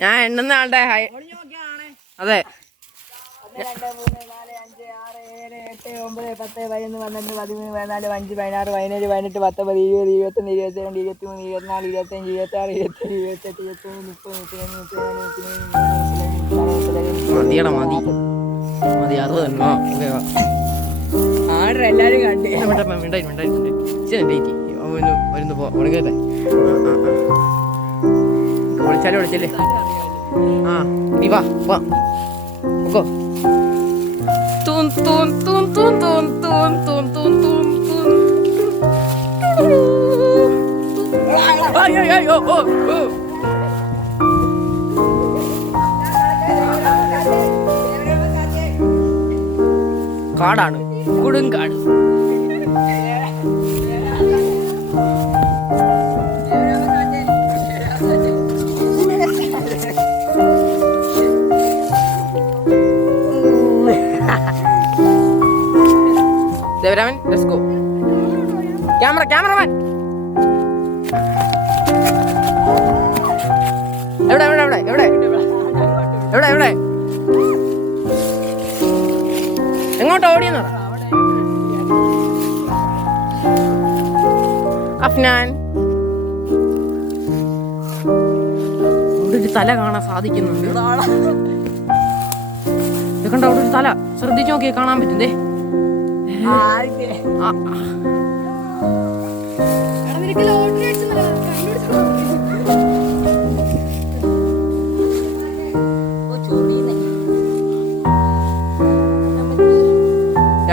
ഞാൻ എണ്ണുന്ന ആളുടെ അതെ 1, 2, 3, 4, 5, 6, 7, 8, 9, 10, 11, 12, 13, 14, 15, 16, 17, 18, 19, 20, 21, 22, 23, 24, 25, 26, 27, 28, 30, 30 ആർഡർ എല്ലാരും കണ്ടു. വിളിച്ചല്ലേ ആ നീ വാ തൂൻ തൂൻ തൂൻ തൂൻ തൂൻ തൂൻ തൂൻ തൂൻ തൂൻ തൂൻ കാടാണ് കൊടുങ്കാട്. ദേവരാമൻ ലെറ്റ്സ് ഗോ. ക്യാമറമാൻ എവിടെ എങ്ങോട്ടാ ഓടിയെന്ന് അഫ്നാൻ? അവിടെ ഒരു തല കാണാൻ സാധിക്കുന്നുണ്ട്. കണ്ടോ അവിടെ ഒരു തല, ശ്രദ്ധിച്ചു നോക്കിയേ കാണാൻ പറ്റുന്നേ.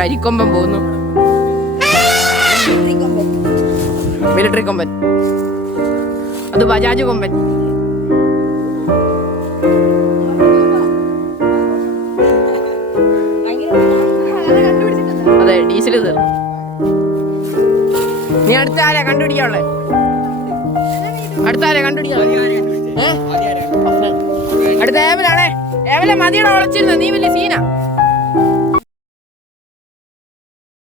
അരിക്കൊമ്പൻ പോകുന്നു. മിലിറ്ററി കൊമ്പൻ, അത് ബജാജ് കൊമ്പൻ. അതെ ഡീസൽ തീർന്നു. നീ അടുത്ത ആരാ കണ്ടുപിടിക്കാനുള്ളേ? അടുത്ത ഏവലാണേ? ഏവല മതിയുടെ ഒളിച്ചിരുന്ന നീ വലിയ സീനാ.